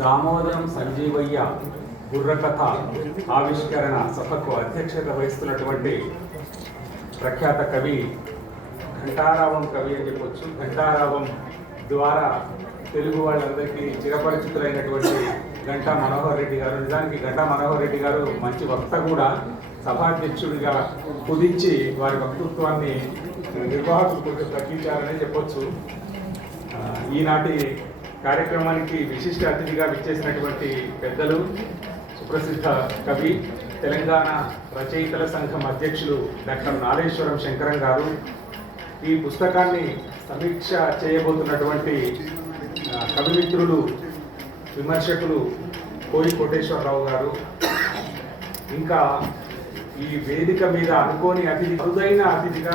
దామోదరం సంజీవయ్య బుర్రకథ ఆవిష్కరణ సభకు అధ్యక్షత వహిస్తున్నటువంటి ప్రఖ్యాత కవి ఘంటారావం కవి అని చెప్పొచ్చు. ఘంటారావం ద్వారా తెలుగు వాళ్ళందరికీ చిరపరిచితులైనటువంటి గంటా మనోహర్ రెడ్డి గారు. నిజానికి గంటా మనోహర్ రెడ్డి గారు మంచి వక్త కూడా సభాధ్యక్షుడిగా కుదించి వారి వక్తృత్వాన్ని నిర్వాహకులు కొంచెం తగ్గించారని చెప్పొచ్చు. ఈనాటి కార్యక్రమానికి విశిష్ట అతిథిగా విచ్చేసినటువంటి పెద్దలు సుప్రసిద్ధ కవి తెలంగాణ రచయితల సంఘం అధ్యక్షులు డాక్టర్ నారేశ్వరం శంకరం గారు. ఈ పుస్తకాన్ని సమీక్ష చేయబోతున్నటువంటి ఆ, కవిమిత్రులు విమర్శకులు కోయి కోటేశ్వరరావు గారు. ఇంకా ఈ వేదిక మీద అనుకోని అతిథి అరుదైన అతిథిగా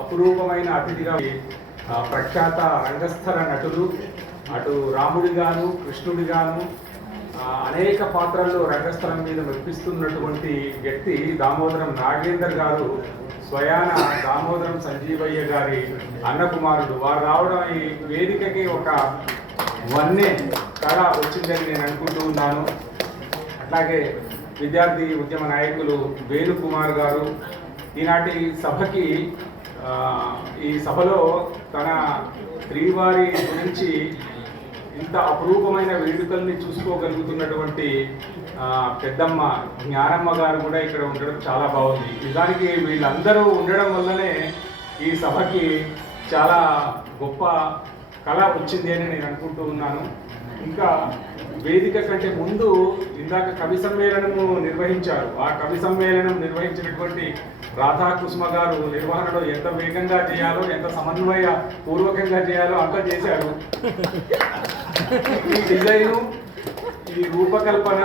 అపురూపమైన అతిథిగా ప్రఖ్యాత రంగస్థల నటులు అటు రాముడిగాను కృష్ణుడిగాను అనేక పాత్రల్లో రంగస్థలం మీద మెప్పిస్తున్నటువంటి వ్యక్తి దామోదరం నాగేందర్ గారు స్వయాన దామోదరం సంజీవయ్య గారి అన్నకుమారుడు. వారు రావడం ఈ వేదికకి ఒక వన్నే కళ వచ్చిందని నేను అనుకుంటూ ఉన్నాను. అట్లాగే విద్యార్థి ఉద్యమ నాయకులు వేణుకుమార్ గారు ఈనాటి సభకి ఈ సభలో తన శ్రీవారి గురించి ఇంత అపురూపమైన వేడుకల్ని చూసుకోగలుగుతున్నటువంటి పెద్దమ్మ జ్ఞానమ్మ గారు కూడా ఇక్కడ ఉండడం చాలా బాగుంది. నిజానికి వీళ్ళందరూ ఉండడం వల్లనే ఈ సభకి చాలా గొప్ప కళ వచ్చింది అని నేను అనుకుంటూ ఉన్నాను. ఇంకా వేదిక కంటే ముందు ఇందాక కవి సమ్మేళనము నిర్వహించారు. ఆ కవి సమ్మేళనం నిర్వహించినటువంటి రాధాకృష్ణ గారు నిర్వహణలో ఎంత వేగంగా చేయాలో ఎంత సమన్వయ పూర్వకంగా చేయాలో అంత చేశారు ఈ డిజైను ఈ రూపకల్పన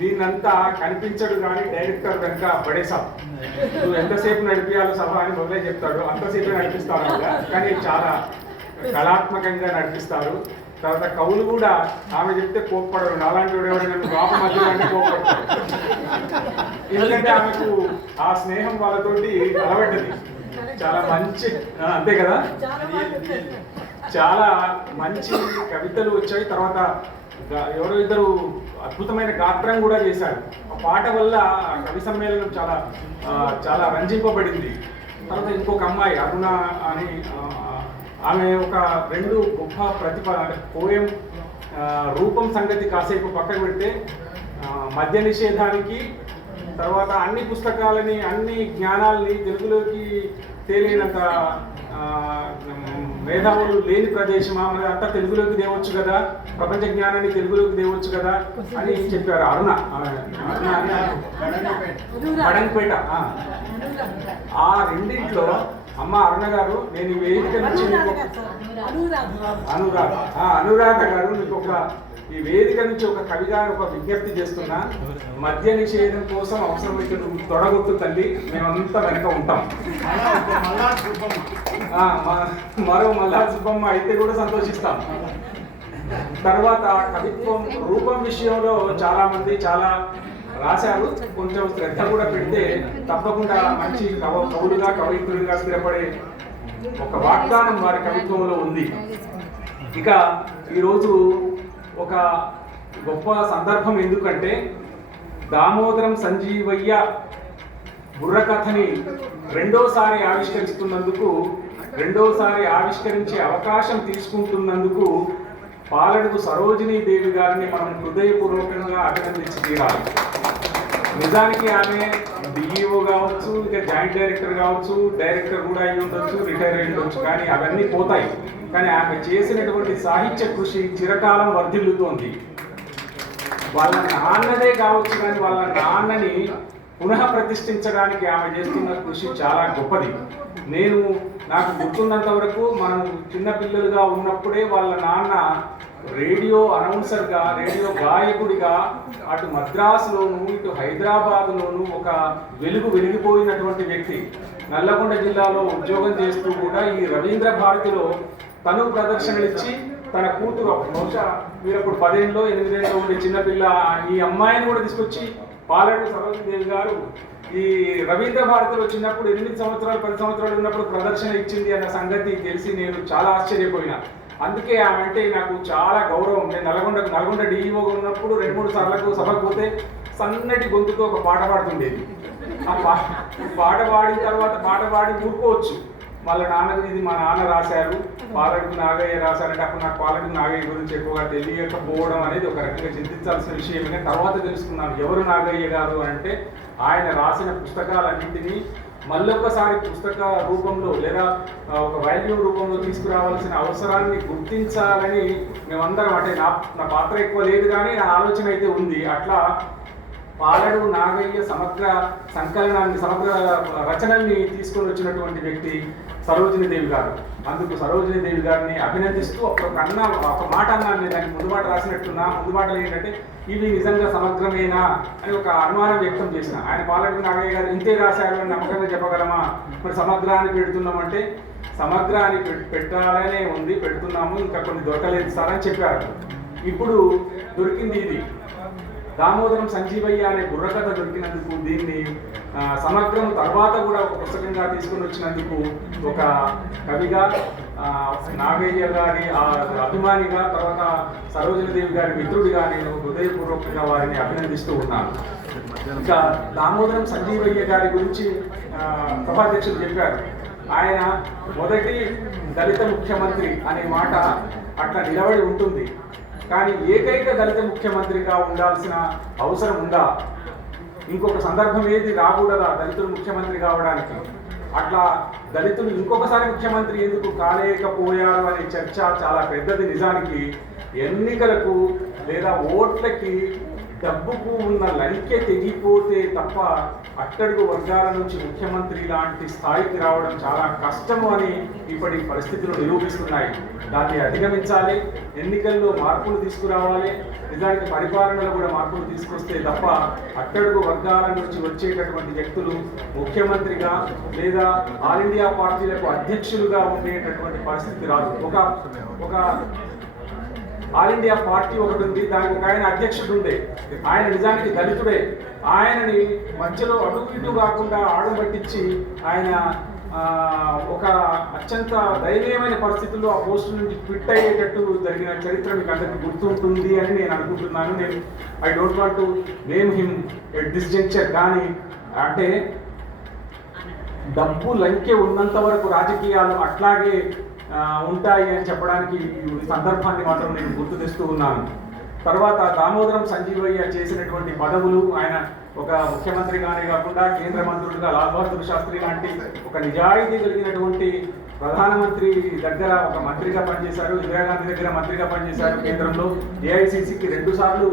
దీన్నంతా కనిపించడు కానీ డైరెక్టర్ కనుక పడేసాం నువ్వు ఎంతసేపు నడిపించాలో సభ అని మొదలై చెప్తాడు. అంతసేపు నడిపిస్తాను కానీ చాలా కళాత్మకంగా నడిపిస్తారు తర్వాత కవులు కూడా ఆమె చెప్తే కోప్పడరు. అలాంటి వాడు ఎవరైనా మధ్యలో అంటే కోప్పడతారు ఎందుకంటే ఆమెకు ఆ స్నేహం వాళ్ళతోటి అలవడ్డది చాలా మంచి అంతే కదా? చాలా మంచి కవితలు వచ్చాయి. తర్వాత ఎవరో ఇద్దరు అద్భుతమైన గాత్రం కూడా చేశారు. ఆ పాట వల్ల ఆ కవి సమ్మేళనం చాలా చాలా రంజింపబడింది. తర్వాత ఇంకొక అమ్మాయి అరుణ అని ఆమె ఒక రెండు గొప్ప ప్రతిభ అంటే పోయం రూపం సంగతి కాసేపు పక్కన పెడితే మద్య నిషేధానికి తర్వాత అన్ని పుస్తకాలని అన్ని జ్ఞానాల్ని తెలుగులోకి తేలినంత మేధావులు లేని ప్రదేశమా మరి అంతా తెలుగులోకి తేవచ్చు కదా ప్రపంచ జ్ఞానాన్ని తెలుగులోకి తేవచ్చు కదా అని చెప్పారు అరుణ. అరుణ మడంపేట ఆ. రెండింట్లో అమ్మ అరుణ గారు నేను ఈ వేదిక నుంచి అనురాధ. అనురాధ గారు మీకు ఒక ఈ వేదిక నుంచి ఒక కవిగా ఒక విజ్ఞప్తి చేస్తున్నా. మద్య నిషేధం కోసం అవసరమైతే నువ్వు తొడగొట్టు తల్లి మేమంతా వెనక ఉంటాం. మరో మల్లా సుబ్బమ్మ అయితే కూడా సంతోషిస్తాం. తర్వాత కవిత్వం రూపం విషయంలో చాలా మంది చాలా రాశారు. కొంచెం శ్రద్ధ కూడా పెడితే తప్పకుండా మంచి కవ కవులుగా కవయిత్రులుగా స్థిరపడే ఒక వాగ్దానం వారి కవిత్వంలో ఉంది. ఇక ఈరోజు ఒక గొప్ప సందర్భం ఎందుకంటే దామోదరం సంజీవయ్య బుర్రకథని రెండోసారి ఆవిష్కరిస్తున్నందుకు రెండోసారి ఆవిష్కరించే అవకాశం తీసుకుంటున్నందుకు పాలడుగు సరోజినీ దేవి గారిని మనం హృదయపూర్వకంగా అభినందించి తీరాలి. నిజానికి ఆమె డిఈఓ కావచ్చు ఇంకా జాయింట్ డైరెక్టర్ కావచ్చు డైరెక్టర్ కూడా అయి ఉండొచ్చు రిటైర్ అయి ఉండొచ్చు కానీ అవన్నీ పోతాయి. కానీ ఆమె చేసినటువంటి సాహిత్య కృషి చిరకాలం వర్ధిల్లుతోంది. వాళ్ళ నాన్నదే కావచ్చు కానీ వాళ్ళ నాన్నని పునః ప్రతిష్ఠించడానికి ఆమె చేస్తున్న కృషి చాలా గొప్పది. నేను నాకు గుర్తున్నంత వరకు మనం చిన్నపిల్లలుగా ఉన్నప్పుడే వాళ్ళ నాన్న రేడియో అనౌన్సర్గా రేడియో గాయకుడిగా అటు మద్రాసులోను ఇటు హైదరాబాద్లోను ఒక వెలుగు వెలిగిపోయినటువంటి వ్యక్తి. నల్లగొండ జిల్లాలో ఉద్యోగం చేస్తూ కూడా ఈ రవీంద్ర భారతిలో తను ప్రదర్శనలిచ్చి తన కూతురు బహుశా మీరు అప్పుడు పదేళ్ళలో ఎనిమిదేళ్ళలో ఉండే చిన్నపిల్ల ఈ అమ్మాయిని కూడా తీసుకొచ్చి పాలడు సరోజిదేవి గారు ఈ రవీంద్ర భారతిలో వచ్చినప్పుడు ఎనిమిది సంవత్సరాలు పది సంవత్సరాలు ఉన్నప్పుడు ప్రదర్శన ఇచ్చింది అన్న సంగతి తెలిసి నేను చాలా ఆశ్చర్యపోయినా. అందుకే ఆమె అంటే నాకు చాలా గౌరవం. నేను నల్గొండ నల్గొండ డిఈఓగా ఉన్నప్పుడు రెండు మూడు సార్లకు సభకు పోతే సన్నటి గొంతుతో ఒక పాట పాడుతుండేది. ఆ పాట పాడిన తర్వాత పాట పాడి ఊరుకోవచ్చు. మళ్ళీ నాన్నకు ఇది మా నాన్న రాశారు. పాలకుడు నాగయ్య రాశారంటే అప్పుడు నాకు పాలకుడు నాగయ్య గురించి ఎక్కువగా తెలియకపోవడం అనేది ఒక రకంగా చింతించాల్సిన విషయమే తర్వాత తెలుసుకున్నాను ఎవరు నాగయ్య గారు అంటే ఆయన రాసిన పుస్తకాలన్నింటినీ మళ్ళొక్కసారి పుస్తక రూపంలో లేదా ఒక వాల్యూ రూపంలో తీసుకురావాల్సిన అవసరాన్ని గుర్తించాలని మేమందరం అంటే నా నా పాత్ర ఎక్కువ లేదు కానీ నా ఆలోచన అయితే ఉంది. అట్లా పాలడు నాగయ్య సమగ్ర సంకలనాన్ని సమగ్ర రచనల్ని తీసుకొని వచ్చినటువంటి వ్యక్తి సరోజిని దేవి గారు. అందుకు సరోజిని దేవి గారిని అభినందిస్తూ ఒక అన్న ఒక మాట అన్నాను. నేను దానికి ముందు మాట రాసినట్టున్నా. ముందు మాటలు ఏంటంటే ఇవి నిజంగా సమగ్రమేనా? అని ఒక అనుమానం వ్యక్తం చేసిన. ఆయన పాలకుడు నాగయ్య గారు ఇంతే రాశారు అని నమ్మకంగా చెప్పగలమా? మరి సమగ్రాన్ని పెడుతున్నామంటే సమగ్రాన్ని పెట్టాలనే ఉంది పెడుతున్నాము. ఇంకా కొన్ని దొరకలేదు సార్ అని చెప్పారు. ఇప్పుడు దొరికింది ఇది. దామోదరం సంజీవయ్య అనే బుర్రకథ దొరికినందుకు దీన్ని సమగ్రం తర్వాత కూడా ఒక పుస్తకంగా తీసుకుని వచ్చినందుకు ఒక కవిగా నాగయ్య గారి ఆ, అభిమానిగా తర్వాత సరోజనదేవి గారి మిత్రుడిగా నేను హృదయపూర్వకంగా వారిని అభినందిస్తూ ఉన్నాను. ఇంకా దామోదరం సంజీవయ్య గారి గురించి సభాధ్యక్షులు చెప్పారు ఆయన మొదటి దళిత ముఖ్యమంత్రి అనే మాట అట్లా నిలబడి ఉంటుంది. కానీ ఏకైక దళిత ముఖ్యమంత్రిగా ఉండాల్సిన అవసరం ఉందా? ఇంకొక సందర్భం ఏది రాకూడదా దళితులు ముఖ్యమంత్రి కావడానికి? అట్లా దళితులు ఇంకొకసారి ముఖ్యమంత్రి ఎందుకు కాలేకపోయారు అనే చర్చ చాలా పెద్దది నిజానికి ఎన్నికలకు లేదా ఓట్లకి డబ్బుకు ఉన్న లంకె తెగిపోతే తప్ప అట్టడుగు వర్గాల నుంచి ముఖ్యమంత్రి లాంటి స్థాయికి రావడం చాలా కష్టము అని ఇప్పటి పరిస్థితులు నిరూపిస్తున్నాయి. దాన్ని అధిగమించాలి ఎన్నికల్లో మార్పులు తీసుకురావాలి నిజానికి పరిపాలనలో కూడా మార్పులు తీసుకొస్తే తప్ప అట్టడుగు వర్గాల నుంచి వచ్చేటటువంటి వ్యక్తులు ముఖ్యమంత్రిగా లేదా ఆల్ ఇండియా పార్టీలకు అధ్యక్షులుగా ఉండేటటువంటి పరిస్థితి రాదు. ఒక ఒక ఆల్ ఇండియా పార్టీ ఒకటి ఉంది దానికి ఒక ఆయన అధ్యక్షుడు ఉండే. ఆయన నిజానికి దళితుడే. ఆయనని మధ్యలో అటు ఇటు కాకుండా ఆడబట్టించి ఆయన ఒక అత్యంత దయనీయమైన పరిస్థితుల్లో ఆ పోస్టు నుంచి క్విట్ అయ్యేటట్టు జరిగిన చరిత్ర మీకు అందరికి గుర్తుంటుంది అని నేను అనుకుంటున్నాను. నేను I don't want to name him at this juncture కానీ అంటే డబ్బు లంకె ఉన్నంత వరకు రాజకీయాలు అట్లాగే ఉంటాయి అని చెప్పడానికి ఈ సందర్భాన్ని మాత్రం నేను గుర్తు తెస్తూ ఉన్నాను. తర్వాత దామోదరం సంజీవయ్య చేసినటువంటి పదవులు ఆయన ఒక ముఖ్యమంత్రిగానే కాకుండా కేంద్ర మంత్రులుగా లాల్ బహదూర్ శాస్త్రి లాంటి ఒక నిజాయితీ కలిగినటువంటి ప్రధానమంత్రి దగ్గర ఒక మంత్రిగా పనిచేశారు ఇందిరాగాంధీ దగ్గర మంత్రిగా పనిచేశారు కేంద్రంలో. ఏఐసిసికి రెండుసార్లు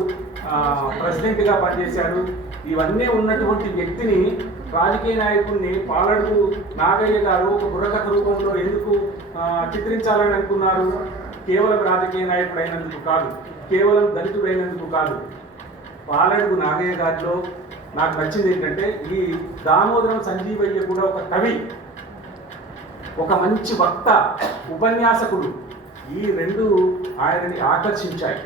ప్రెసిడెంట్గా పనిచేశారు. ఇవన్నీ ఉన్నటువంటి వ్యక్తిని రాజకీయ నాయకుడిని పాలడు నాగయ్య గారు ఒక బుర్రకథ రూపంలో ఎందుకు చిత్రించాలని అనుకున్నారు? కేవలం రాజకీయ నాయకుడు అయినందుకు కాదు కేవలం దళితుడైనందుకు కాదు. పాలడుగు నాగయ్య గారిలో నాకు నచ్చింది ఏంటంటే ఈ దామోదరం సంజీవయ్య కూడా ఒక కవి ఒక మంచి వక్త ఉపన్యాసకుడు. ఈ రెండు ఆయనని ఆకర్షించాయి.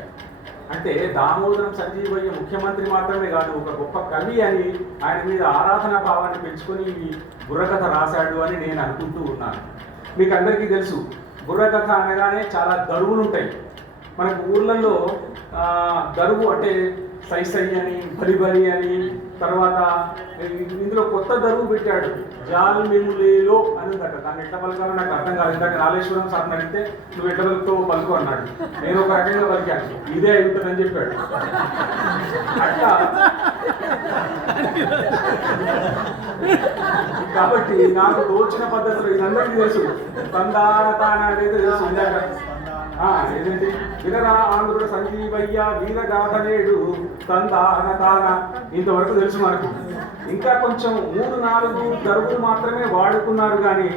అంటే దామోదరం సంజీవయ్య ముఖ్యమంత్రి మాత్రమే కాదు ఒక గొప్ప కవి అని ఆయన మీద ఆరాధన భావాన్ని పెంచుకొని ఈ బుర్రకథ రాశాడు అని నేను అనుకుంటూ ఉన్నాను. మీకు అందరికీ తెలుసు బుర్రకథ అనగానే చాలా దరువులు ఉంటాయి మనకు ఊర్లలో దరువు అంటే సై సై అని బలిబలి అని తర్వాత ఇందులో కొత్త దరువు పెట్టాడు. జాల్మిములేలో అని ఉందట దాన్ని ఎట్లా పలకాలో నాకు అర్థం కాలేదు. ఇందాక నాలేశ్వరం సార్ అడిగితే నువ్వు ఎట్లా పలుకుతో పలుకు అన్నాడు. నేను ఒక రకంగా పలికాను. ఇదే అయి ఉంటుందని చెప్పాడు. అట్లా. కాబట్టి నాకు తోచిన పద్ధతిలో ఇదందరికీ తెలుసు. తందాన తాన అనేది తెలుసు. ఇందాక వినరా ఆంధ్రుడు సంజీవయ్య వీరగాథనేడు తందాన తాన ఇంతవరకు తెలుసు మనకు ఇంకా కొంచెం మూడు నాలుగు దరువులు మాత్రమే వాడుకున్నారు కానీ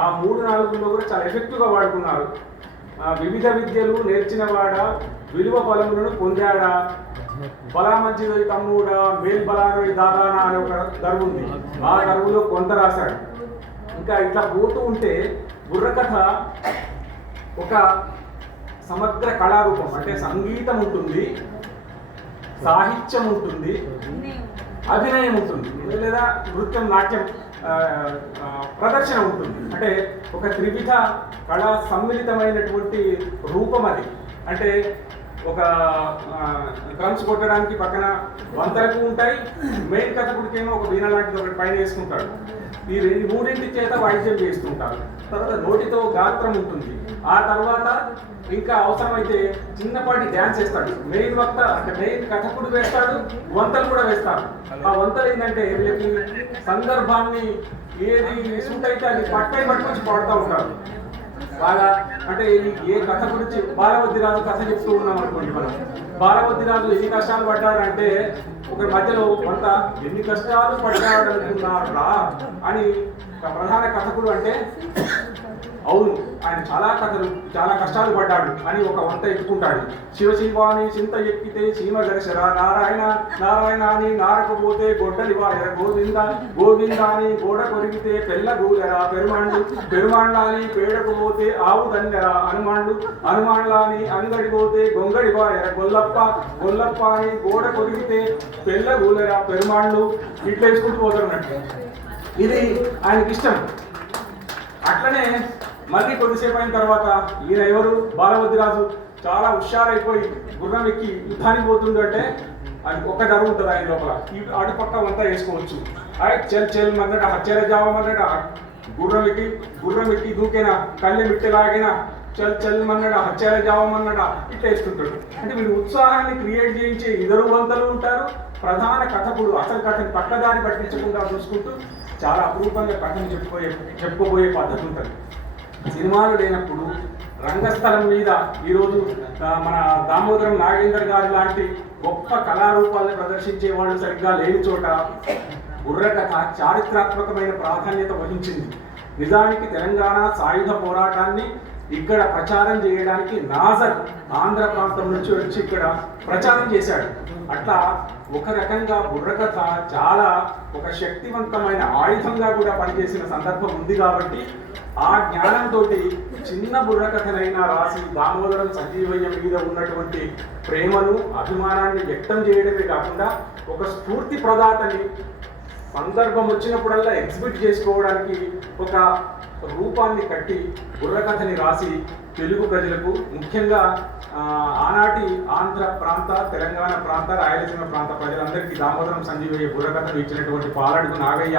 ఆ మూడు నాలుగులో కూడా చాలా ఎఫెక్టివ్గా వాడుకున్నారు. వివిధ విద్యలు నేర్చినవాడ విలువ బలములను పొందాడా బలా మంచిది తమ్ముడా మేల్ బలానోయ్ దాదానా అనే ఒక దరువు ఉంది. ఆ గరువులో కొంత రాశాడు. ఇంకా ఇట్లా పోతూ ఉంటే బుర్రకథ ఒక సమగ్ర కళారూపం అంటే సంగీతం ఉంటుంది సాహిత్యం ఉంటుంది అభినయం ఉంటుంది లేదా నృత్యం నాట్యం ప్రదర్శన ఉంటుంది. అంటే ఒక త్రివిధ కళా సమ్మిళితమైనటువంటి రూపం అది. అంటే ఒక డ్రమ్స్ కొట్టడానికి పక్కన వంతలకు ఉంటాయి. మెయిన్ కథకుడికేమో ఒక వీణ లాంటిది ఒకటి పైన వేసుకుంటాడు ఈ రెండు మూడింటి చేత వాయిద్యం చేస్తుంటారు. తర్వాత నోటితో గాత్రం ఉంటుంది. ఆ తర్వాత ఇంకా అవసరమైతే చిన్నపాటి డ్యాన్స్ వేస్తాడు. మెయిన్ వక్త అంటే మెయిన్ కథకుడు వేస్తాడు వంతలు కూడా వేస్తారు. ఆ వంతలు ఏంటంటే వీళ్ళకి సందర్భాన్ని ఏది సూట్ అయితే అది పట్టై పట్టుకొచ్చి పాడుతూ ఉంటారు. బాగా అంటే ఏ కథ గురించి బాలవద్ది రాజు కథ చెప్తూ ఉన్నాం అనుకోండి మనం. బాలవద్ది రాజు ఎన్ని కష్టాలు పడ్డాడంటే ఒక మధ్యలో కొంత ఎన్ని కష్టాలు పడ్డాడు అనుకున్నారు అని ప్రధాన కథకుడు అంటే అవును ఆయన చాలా కథలు చాలా కష్టాలు పడ్డాడు అని ఒక వంట ఎత్తుకుంటాడు. శివశివాని చింత ఎక్కితే సీమ దర్శర నారాయణ నారాయణ అని నారకపోతే గొడ్డలి వాయర గోవింద గోవిందాని గోడ కొరిగితే పెళ్ళ గూలెరా పెరుమాండు పెరుమాండాని పేడకు పోతే ఆవు దండెరా హనుమాండు హనుమాండ్లాని అంగడి పోతే గొంగడి వాయర గొల్లప్ప గొల్లప్ప అని గోడ కొరిగితే పెళ్ళ గూలెరా పెరుమాండు. ఇట్లా వేసుకుంటూ పోతారు ఇది ఆయనకి ఇష్టం అట్లనే మళ్ళీ కొద్దిసేపు అయిన తర్వాత ఈయన ఎవరు? బాలవద్దిరాజు. చాలా హుషారైపోయి గుర్రం ఎక్కి యుద్ధానికి పోతుందంటే అది ఒక ధర ఉంటుంది ఆయన లోపల. అటు అటుపక్క అంతా వేసుకోవచ్చు. అయ్ చెల్ చెల్ మన్నట జావ జావమన్నట గుర్రం ఎక్కి గుర్రం ఎక్కి దూకేనా కళ్ళె మిట్టెలాగినా చల్ చల్ మన్నడ హచ్చెల జావమన్నడ ఇట్లా వేసుకుంటాడు అంటే వీడు ఉత్సాహాన్ని క్రియేట్ చేయించే ఇద్దరు వంతలు ఉంటారు. ప్రధాన కథకుడు అసలు కథని పక్కదారి పట్టించకుండా చూసుకుంటూ చాలా అపూర్వంగా కథను చెప్పుకోయే చెప్పుకోబోయే పద్ధతి ఉంటుంది. సినిమాలు లేనప్పుడు రంగస్థలం మీద ఈరోజు మన దామోదరం నాగేందర్ గారు లాంటి గొప్ప కళారూపాలను ప్రదర్శించే వాళ్ళు సరిగ్గా లేని చోట బుర్రకథ చారిత్రాత్మకమైన ప్రాధాన్యత వహించింది. నిజానికి తెలంగాణ సాయుధ పోరాటాన్ని ఇక్కడ ప్రచారం చేయడానికి నాజర్ ఆంధ్ర ప్రాంతం నుంచి వచ్చి ఇక్కడ ప్రచారం చేశాడు. అట్లా ఒక రకంగా బుర్రకథ చాలా ఒక శక్తివంతమైన ఆయుధంగా కూడా పనిచేసిన సందర్భం ఉంది కాబట్టి ఆ జ్ఞానంతో చిన్న బుర్రకథనైనా రాసి దామోదరం సంజీవయ్య మీద ఉన్నటువంటి ప్రేమను అభిమానాన్ని వ్యక్తం చేయడమే కాకుండా ఒక స్ఫూర్తి ప్రదాతని సందర్భం వచ్చినప్పుడల్లా ఎగ్జిబిట్ చేసుకోవడానికి ఒక రూపాన్ని కట్టి బుర్రకథని రాసి తెలుగు ప్రజలకు ముఖ్యంగా ఆనాటి ఆంధ్ర ప్రాంత తెలంగాణ ప్రాంత రాయలసీమ ప్రాంత ప్రజలందరికీ దామోదరం సంజీవయ్య బుర్రకథను ఇచ్చినటువంటి పాలడుగు నాగయ్య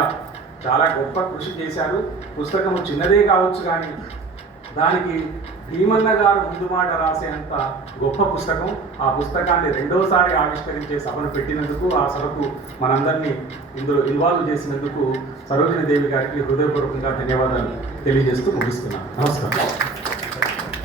చాలా గొప్ప కృషి చేశారు. పుస్తకము చిన్నదే కావచ్చు కానీ దానికి భీమన్న గారు ముందు మాట రాసేంత గొప్ప పుస్తకం. ఆ పుస్తకాన్ని రెండోసారి ఆవిష్కరించే సభను పెట్టినందుకు ఆ సభకు మనందరినీ ఇందులో ఇన్వాల్వ్ చేసినందుకు సరోజిని దేవి గారికి హృదయపూర్వకంగా ధన్యవాదాలు తెలియజేస్తూ ముగిస్తున్నాను. నమస్కారం.